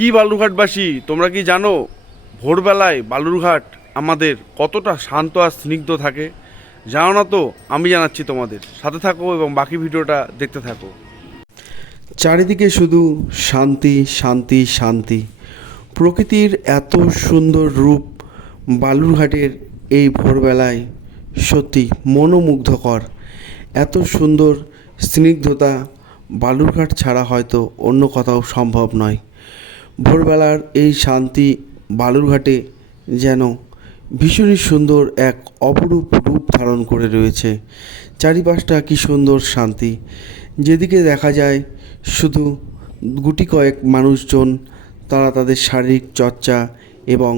কি বালুরঘাটবাসী, তোমরা কি জানো ভোরবেলায় বালুরঘাট আমাদের কতটা শান্ত আর স্নিগ্ধ থাকে? জানো না তো? আমি জানাচ্ছি তোমাদের, সাথে থাকো এবং বাকি ভিডিওটা দেখতে থাকো। চারিদিকে শুধু শান্তি শান্তি শান্তি। প্রকৃতির এত সুন্দর রূপ বালুরঘাটের এই ভোরবেলায় সত্যি মনোমুগ্ধকর। এত সুন্দর স্নিগ্ধতা বালুরঘাট ছাড়া হয়তো অন্য কোথাও সম্ভব নয়। ভোরবেলার এই শান্তি বালুরঘাটে যেন ভীষণই সুন্দর এক অপরূপ রূপ ধারণ করে রয়েছে। চারিপাশটা কি সুন্দর শান্তি, যেদিকে দেখা যায় শুধু গুটি কয়েক মানুষজন, তারা তাদের শারীরিক চর্চা এবং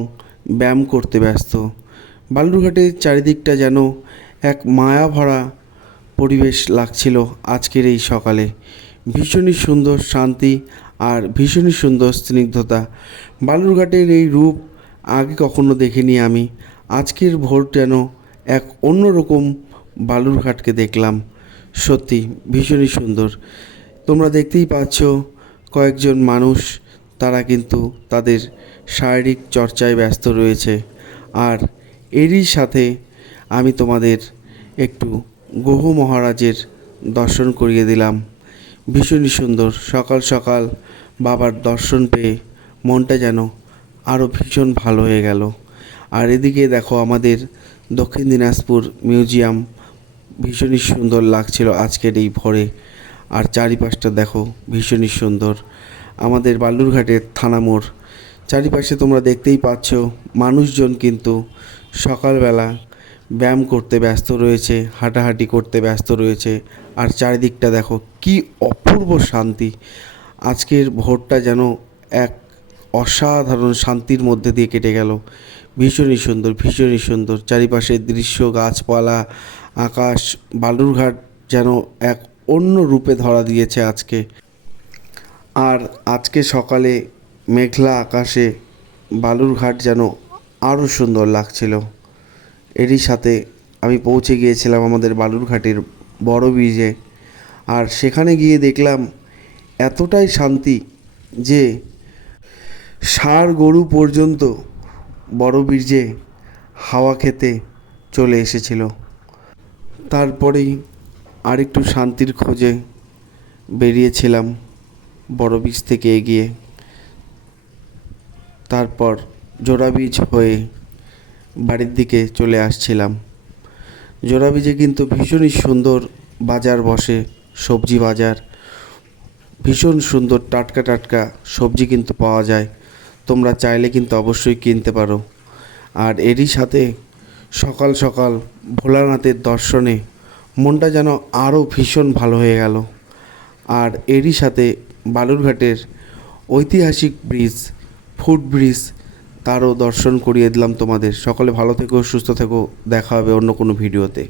ব্যায়াম করতে ব্যস্ত। বালুরঘাটের চারিদিকটা যেন এক মায়া ভরা পরিবেশ লাগছিল আজকের এই সকালে। ভীষণই সুন্দর শান্তি আর ভীষণই সুন্দর স্নিগ্ধতা। বালুরঘাটের এই রূপ আগে কখনো দেখিনি আমি। আজকের ভোর যেন এক অন্যরকম বালুরঘাটকে দেখলাম। সত্যি ভীষণই সুন্দর। তোমরা দেখতেই পাচ্ছ কয়েকজন মানুষ, তারা কিন্তু তাদের শারীরিক চর্চায় ব্যস্ত রয়েছে। আর এরই সাথে আমি তোমাদের একটু গ্রহ মহারাজের দর্শন করিয়ে দিলাম। ভীষণই সুন্দর। সকাল সকাল বাবার দর্শন পেয়ে মনটা যেন আরও ভীষণ ভালো হয়ে গেল। আর এদিকে দেখো আমাদের দক্ষিণ দিনাজপুর মিউজিয়াম ভীষণই সুন্দর লাগছিল আজকের এই ভোরে। আর চারিপাশটা দেখো ভীষণই সুন্দর। আমাদের বালুরঘাটের থানা মোড়, চারিপাশে তোমরা দেখতেই পাচ্ছ মানুষজন কিন্তু সকালবেলা ব্যায়াম করতে ব্যস্ত রয়েছে, হাঁটাহাঁটি করতে ব্যস্ত রয়েছে। আর চারিদিকটা দেখো কি অপূর্ব শান্তি। আজকের ভোরটা যেন এক অসাধারণ শান্তির মধ্যে দিয়ে কেটে গেল। ভীষণই সুন্দর, ভীষণই সুন্দর চারিপাশের দৃশ্য, গাছপালা, আকাশ। বালুরঘাট যেন এক অন্য রূপে ধরা দিয়েছে আজকে। আর আজকে সকালে মেঘলা আকাশে বালুরঘাট যেন আরও সুন্দর লাগছিল। এরই সাথে আমি পৌঁছে গিয়েছিলাম আমাদের বালুরঘাটের বড় ব্রিজে। আর সেখানে গিয়ে দেখলাম এতটাই শান্তি যে ষাঁড় গরু পর্যন্ত বড় ব্রিজে হাওয়া খেতে চলে এসেছিল। তারপরেই আরেকটু শান্তির খোঁজে বেরিয়েছিলাম বড় ব্রিজ থেকে এগিয়ে। তারপর জোড়া ব্রিজ হয়ে বাড়ির দিকে চলে আসছিলাম। জোড়া ব্রিজে কিন্তু ভীষণই সুন্দর বাজার বসে, সবজি বাজার। ভীষণ সুন্দর টাটকা টাটকা সবজি কিন্তু পাওয়া যায়। তোমরা চাইলে কিন্তু অবশ্যই কিনতে পারো। আর এরই সাথে সকাল সকাল ভোলানাথের দর্শনে মনটা যেন আরও ভীষণ ভালো হয়ে গেল। আর এরই সাথে বালুরঘাটের ঐতিহাসিক ব্রিজ, ফুট ব্রিজ, তারও দর্শন করিয়ে দিলাম তোমাদের। সকলে ভালো থেকো, সুস্থ থেকো। দেখা হবে অন্য কোনো ভিডিওতে।